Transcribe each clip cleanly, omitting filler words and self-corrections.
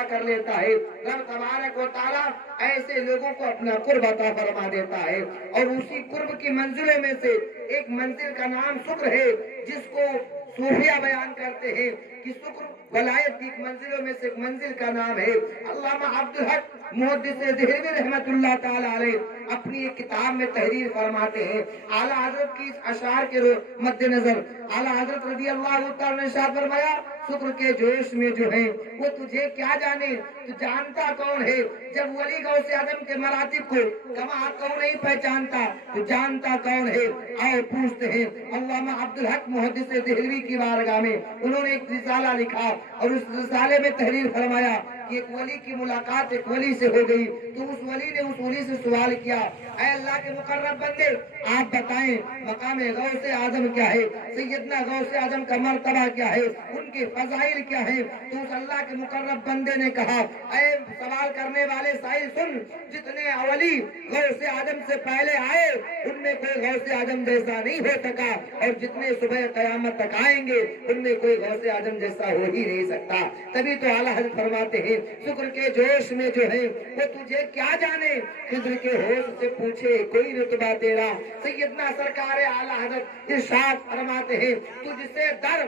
پیدا کر لیتا ہے۔ رب تبارک و تعالیٰ ایسے لوگوں کو اپنا قرب عطا فرما دیتا ہے، اور اسی قرب کی منزلوں میں سے ایک منزل کا نام شکر ہے، جس کو صوفیہ بیان کرتے ہیں کہ شکر ولایت کی منزلوں میں سے ایک منزل کا نام ہے۔ علامہ عبدالحق محدث دہلوی رحمۃ اللہ تعالی علیہ اپنی ایک کتاب میں تحریر فرماتے ہیں، اعلیٰ حضرت کی اس اشعار کے مد نظر اعلیٰ حضرت رضی اللہ تعالیٰ نے ارشاد فرمایا، شکر کے جوش میں جو ہے وہ تجھے کیا جانے، تو جانتا کون ہے؟ جب ولی غوث اعظم کے مراتب کو کما کون نہیں پہچانتا تو جانتا کون ہے؟ آؤ پوچھتے ہیں علامہ عبدالحق محدث دہلوی کی بارگاہ میں۔ انہوں نے ایک رسالہ لکھا اور اس رسالے میں تحریر فرمایا کہ ایک ولی کی ملاقات ایک ولی سے ہو گئی، تو اس ولی نے اس ولی سے سوال کیا، اے اللہ کے مقرب بندے، آپ بتائیں مقام غوث اعظم کیا ہے، سیدنا غوث اعظم کا مرتبہ کیا ہے، ان کے فضائل کیا ہیں؟ تو اس اللہ کے مقرب بندے نے کہا، اے سوال کرنے والے سائل سن، جتنے ولی غوث اعظم سے پہلے آئے ان میں کوئی غوث اعظم جیسا نہیں ہو سکا، اور جتنے صبح قیامت تک آئیں گے ان میں کوئی غوث اعظم جیسا ہو ہی نہیں سکتا۔ تبھی تو اعلیٰ حضرت فرماتے ہیں، شکر کے جوش میں جو ہے وہ تجھے کیا جانے، خضر کے ہوش سے پوچھے کوئی رتبہ تیرا۔ سیدنا سرکار اعلیٰ حضرت ارشاد فرماتے ہیں، تجھ سے در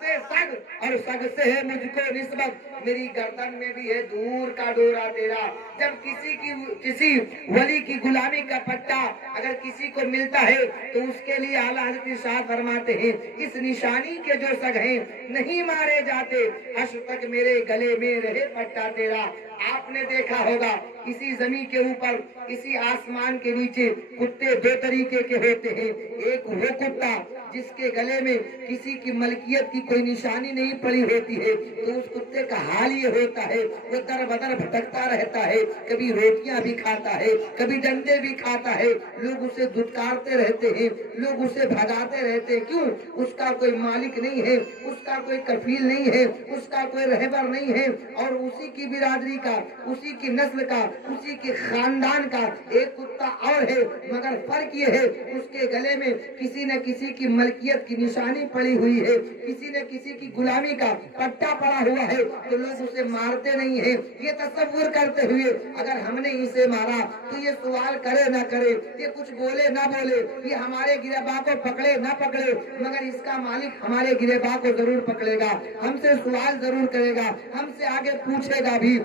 سے سگ اور سگ سے ہے مجھ کو نسبت، میری گردن میں بھی ہے دور کا ڈورا تیرا۔ جب کسی ولی کی غلامی کا پٹا اگر کسی کو ملتا ہے تو اس کے لیے اعلیٰ حضرت ارشاد فرماتے ہیں، اس نشانی کے جو سگ ہیں نہیں مارے جاتے، حشر تک میرے گلے میں رہے پٹا تیرا۔ آپ نے دیکھا ہوگا کسی زمین کے اوپر کسی آسمان کے نیچے کتے دو طریقے کے ہوتے ہیں، ایک وہ کتا جس کے گلے میں کسی کی ملکیت کی کوئی نشانی نہیں پڑی ہوتی ہے، تو اس کتے کا حال یہ ہوتا ہے وہ در بدر بھٹکتا رہتا ہے، کبھی روٹیاں بھی کھاتا ہے، کبھی ڈنڈے بھی کھاتا ہے، لوگ اسے دھتکارتے رہتے ہیں، لوگ اسے بھگاتے رہتے ہیں، کیوں؟ اس کا کوئی مالک نہیں ہے، اس کا کوئی کفیل نہیں ہے، اس کا کوئی رہبر نہیں ہے، اور اسی کی برادری کا، اسی کی نسل کا، اسی کے خاندان کا ایک کتا اور ہے، مگر فرق یہ ہے اس کے گلے میں کسی نہ کسی کی ملکیت کی نشانی پڑی ہوئی ہے، کسی نہ کسی کی غلامی کا پٹا پڑا ہوا ہے، تو لوگ اسے مارتے نہیں ہیں۔ یہ تصور کرتے ہوئے اگر ہم نے اسے مارا تو یہ سوال کرے نہ کرے، یہ کچھ بولے نہ بولے، یہ ہمارے گرباں کو پکڑے نہ پکڑے، مگر اس کا مالک ہمارے گرباں کو ضرور پکڑے گا، ہم سے سوال ضرور کرے گا، ہم سے آگے پوچھے گا بھی۔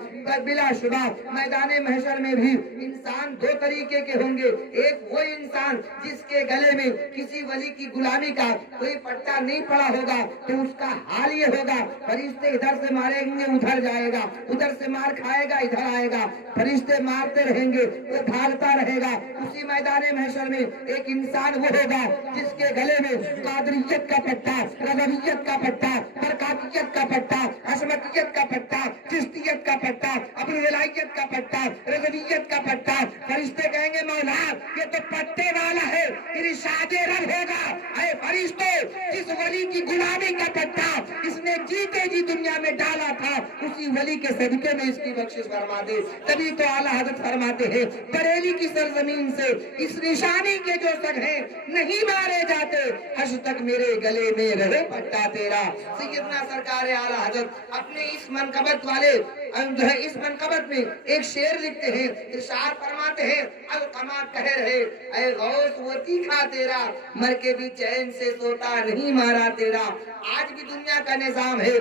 بلا شبہ میدان محشر میں بھی انسان دو طریقے کے ہوں گے، ایک وہ انسان جس کے گلے میں کسی ولی کی غلامی کا کوئی پٹا نہیں پڑا ہوگا، تو اس کا حال یہ ہوگا، فرشتے ادھر سے ماریں گے ادھر جائے گا، ادھر سے مار کھائے گا ادھر آئے گا، فرشتے مارتے رہیں گے وہ بھاگتا رہے گا۔ اسی میدان محشر میں ایک انسان وہ ہوگا جس کے گلے میں قادریت کا پٹا، رضویت کا پٹا، برکاتیت کا پٹا، حشمتیت کا پٹا، چشتیت کا پٹا، اپنی ولایت کا پٹا، رضویت کا پٹا۔ فرشتے کہیں گے مولا یہ تو پٹے والا ہے، ارشاد رب ہوگا، اے فرشتے جس ولی کی غلامی کا پٹا اس نے جیتے جی دنیا میں ڈالا تھا، اسی ولی کے صدقے میں اس کی بخشش فرما دے۔ تبھی تو اعلیٰ حضرت فرماتے ہیں، بریلی کی سرزمین سے اس نشانی کے جو سگ ہیں نہیں مارے جاتے، حشر تک میرے گلے میں رہے پٹا تیرا۔ سیدنا سرکار اعلیٰ حضرت اپنے اس منقبت والے جو ہے اس منقبت میں ایک شعر لکھتے ہیں، ارشاد فرماتے ہیں، القما کہہ رہے اے غوث وہ تیکھا تیرا، مر کے بھی چین سے سوتا نہیں مارا تیرا۔ آج بھی دنیا کا نظام ہے،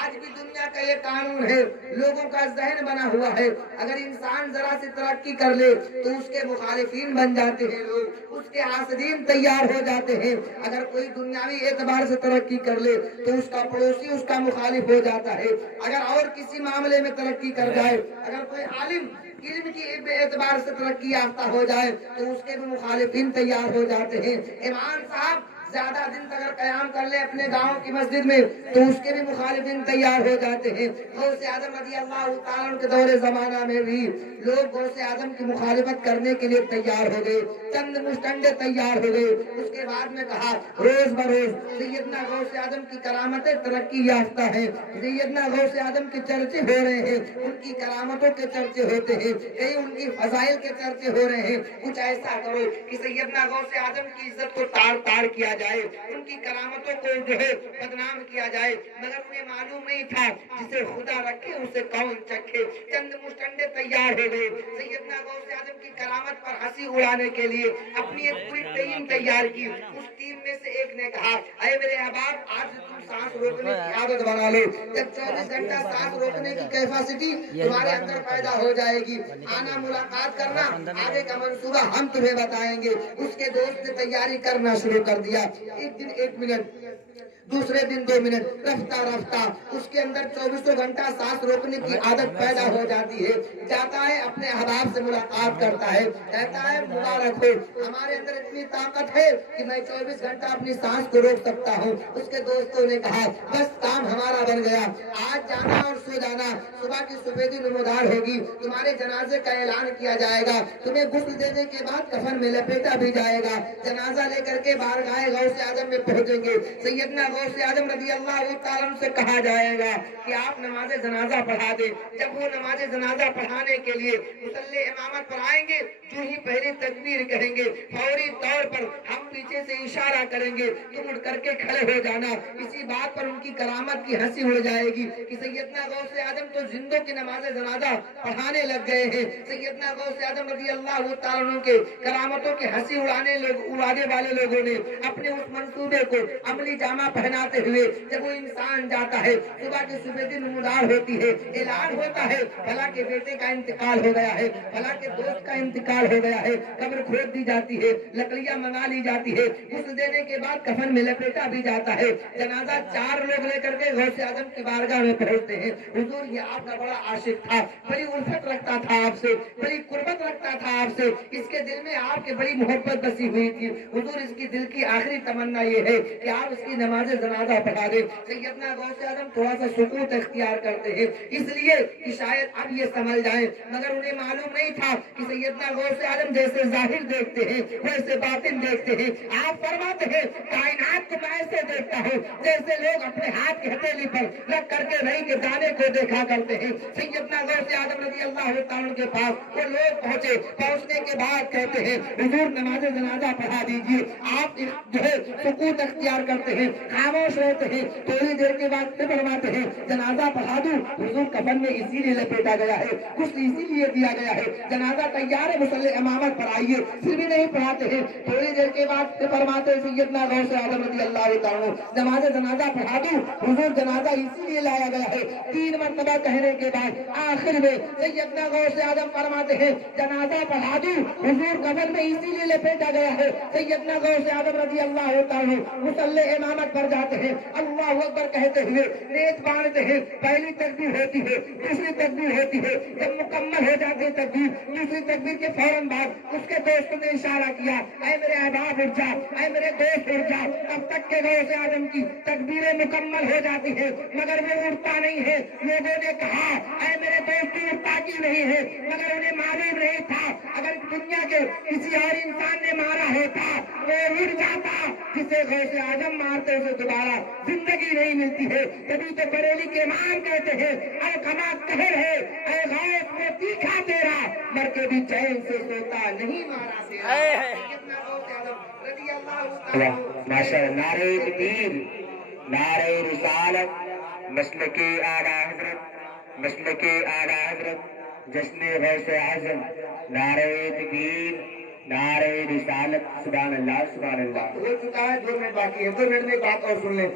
آج بھی دنیا کا یہ قانون ہے، لوگوں کا ذہن بنا ہوا ہے، اگر انسان ذرا سے ترقی کر لے تو اس کے مخالفین بن جاتے ہیں، لوگ اس کے حاسدین تیار ہو جاتے ہیں، اگر کوئی دنیاوی اعتبار سے ترقی کر لے تو اس کا پڑوسی اس کا مخالف ہو جاتا ہے، اگر اور کسی معاملے میں ترقی کر جائے، اگر کوئی عالم علم کی اعتبار سے ترقی یافتہ ہو جائے تو اس کے بھی مخالفین تیار ہو جاتے ہیں۔ امام صاحب زیادہ دن تک اگر قیام کر لے اپنے گاؤں کی مسجد میں تو اس کے بھی مخالفین تیار ہو جاتے ہیں۔ غوث اعظم رضی اللہ تعالیٰ عنہ کے دور زمانہ میں بھی لوگ غوث اعظم کی مخالفت کرنے کے لیے تیار ہو گئے، چند مشتنڈے تیار ہو گئے۔ اس کے بعد میں کہا روز بروز سیدنا غوث اعظم کی کرامتیں ترقی یافتہ ہیں، سیدنا غوث اعظم کے چرچے ہو رہے ہیں، ان کی کرامتوں کے چرچے ہوتے ہیں، کئی ان کی فضائل کے چرچے ہو رہے ہیں۔ کچھ ایسا کرو کہ سیدنا غوث اعظم کی عزت کو تار تار کیا جائے, ان کی کرامتوں کو جو ہے بدنام کیا جائے, مگر انہیں معلوم نہیں تھا جسے خدا رکھے اسے کون چکھے. چند مشٹنڈے تیار ہو گئے. سیدنا غوث اعظم کی کرامت پر ہنسی اڑانے کے لیے اپنی ایک پوری ٹیم تیار کی. اس ٹیم میں سے ایک نے کہا, اے میرے احباب, آج تم سانس روکنے کی عادت بنا لو. جب 24 گھنٹہ سانس روکنے کی کیپیسٹی تمہارے اندر پیدا ہو جائے گی, آنا ملاقات کرنا, آگے کا منصوبہ ہم تمہیں بتائیں گے. اس کے دوست نے تیاری کرنا شروع کر دیا. ایک دن 1 منٹ, دوسرے دن 2 منٹ, رفتہ رفتہ اس کے اندر 24 گھنٹہ سانس روکنے کی عادت پیدا ہو جاتی ہے. جاتا ہے اپنے احباب سے ملاقات کرتا ہے, کہتا ہے مبارک ہو, ہمارے اندر اتنی طاقت ہے کہ میں 24 گھنٹہ اپنی سانس کو روک سکتا ہوں. اس کے دوستوں نے کہا بس کام ہمارا بن گیا, آج جانا اور سو جانا, صبح کی سفیدی نمودار ہوگی, تمہارے جنازے کا اعلان کیا جائے گا, تمہیں غسل دینے کے بعد کفن میں لپیٹا بھی جائے گا, جنازہ لے کر کے بارگاہ غوث اعظم میں پہنچیں گے. سیدنا غوث اعظم رضی اللہ تعالیٰ عنہ سے کہا جائے گا کہ آپ نماز جنازہ پڑھا دیں. جب وہ نماز جنازہ پڑھانے کے لیے مصلی امامت پر آئیں گے, جو ہی پہلی تکبیر کہیں گے, فوری طور پر ہم پیچھے سے اشارہ کریں گے, تم اٹھ کر کے کھڑے ہو جانا. اسی بات پر ان کی کرامت کی ہنسی اڑ جائے گی کہ سیدنا غوث اعظم تو زندوں کی نماز جنازہ پڑھانے لگ گئے ہیں. سیدنا غوث اعظم رضی اللہ تعالیٰ عنہ کے کرامتوں کی ہنسی اڑانے والے لوگوں نے اپنے اس منصوبے کو عملی جامہ پہناتے ہوئے جب وہ انسان جاتا ہے, صبح کی سفیدی نمودار ہوتی ہے, اعلان ہوتا ہے فلاں کے بیٹے کا انتقال ہو گیا ہے, فلاں کے دوست کا انتقال ہو گیا ہے, قبر کھود دی جاتی ہے, لکڑیاں منگا لی جاتی ہے, غسل دینے کے بعد کفن میں لپیٹا بھی جاتا ہے. جنازہ 4 لوگ لے کر کے غوث اعظم کی بارگاہ میں پہنچتے ہیں. حضور یہ آپ کا بڑا عاشق تھا, بڑی الفت رکھتا تھا آپ سے, بڑی قربت رکھتا تھا آپ سے, اس کے دل میں آپ کی بڑی محبت بسی ہوئی تھی. حضور اس کی دل کی آخری تمنا یہ ہے کہ آپ اس کی نماز جنازہ پڑھا دیں. سیدنا غوث اعظم تھوڑا سا سکوت اختیار کرتے ہیں, اس لیے کہ شاید اب یہ سمجھ جائیں, مگر انہیں معلوم نہیں تھا کہ سیدنا غوث اعظم جیسے ظاہر دیکھتے ہیں ویسے باطن دیکھتے ہیں. آپ فرماتے ہیں کائنات کو میں ایسے دیکھتا ہوں جیسے لوگ اپنے ہاتھ کی ہتھیلی پر رکھ کر کے رئی کے دانے کو دیکھا کرتے ہیں. سیدنا غوث اعظم رضی اللہ تعالیٰ کے پاس وہ لوگ پہنچے, پہنچنے کے بعد کہتے ہیں حضور نماز جنازہ پڑھا دیجیے. آپ جو ہے سکوت اختیار کرتے ہیں, خاموش رہتے ہیں. تھوڑی دیر کے بعد پھر فرماتے ہیں جنازہ پڑھا دوں. حضور کفن میں اسی لیے لپیٹا گیا ہے, غسل اسی لیے دیا گیا ہے, جنازہ تیار ہے, مصلی امامت پر آئیے. پھر بھی نہیں پڑھاتے ہیں. تھوڑی دیر کے بعد پھر فرماتے ہیں سیدنا غوث اعظم رضی اللہ تعالیٰ نماز جنازہ پڑھا دوں. حضور جنازہ اسی لیے لایا گیا ہے. 3 مرتبہ کہنے کے بعد آخر میں سیدنا غوث اعظم فرماتے ہیں جنازہ پڑھا دوں. حضور کفن میں اسی لیے لپیٹا گیا ہے. سیدنا غوث اعظم رضی اللہ تعالیٰ مصلی امامت پر جاتے ہیں, اللہ اکبر کہتے ہوئے نیت باندھتے ہیں. پہلی تکبیر ہوتی ہے, دوسری تکبیر ہوتی ہے, جب مکمل ہو جاتی ہے تکبیر, دوسری تکبیر کے فوراً بعد اس کے دوست نے اشارہ کیا, اے میرے احباب اٹھ جا, اے میرے دوست اٹھ جا. اب تک کے غوث اعظم کی تکبیریں مکمل ہو جاتی ہیں مگر وہ اٹھتا نہیں ہے. لوگوں نے کہا اے میرے دوست اٹھتا کی نہیں ہے, مگر انہیں معلوم نہیں تھا اگر دنیا کے کسی اور انسان نے مارا ہوتا وہ اٹھ جاتا. جسے غوث اعظم مارتے اسے دوبارہ زندگی نہیں ملتی ہے. تبھی تو بریلی کے امام کہتے ہیں القما قہر ہے, اے غوث میں تیکھا تیرا, مر کے بھی چین سے سوتا نہیں مارا تیرا. ماشاء اللہ, نعرہ تکبیر, نعرہ رسالت, مسلک اعلیٰ حضرت, مسلک اعلیٰ حضرت, جشن غوث اعظم, نعرہ تکبیر, نعرہ رسالت. سبحان اللہ, سبحان اللہ. ہو چکا ہے, 2 منٹ باقی ہے, 2 منٹ میں بات اور سن لیں.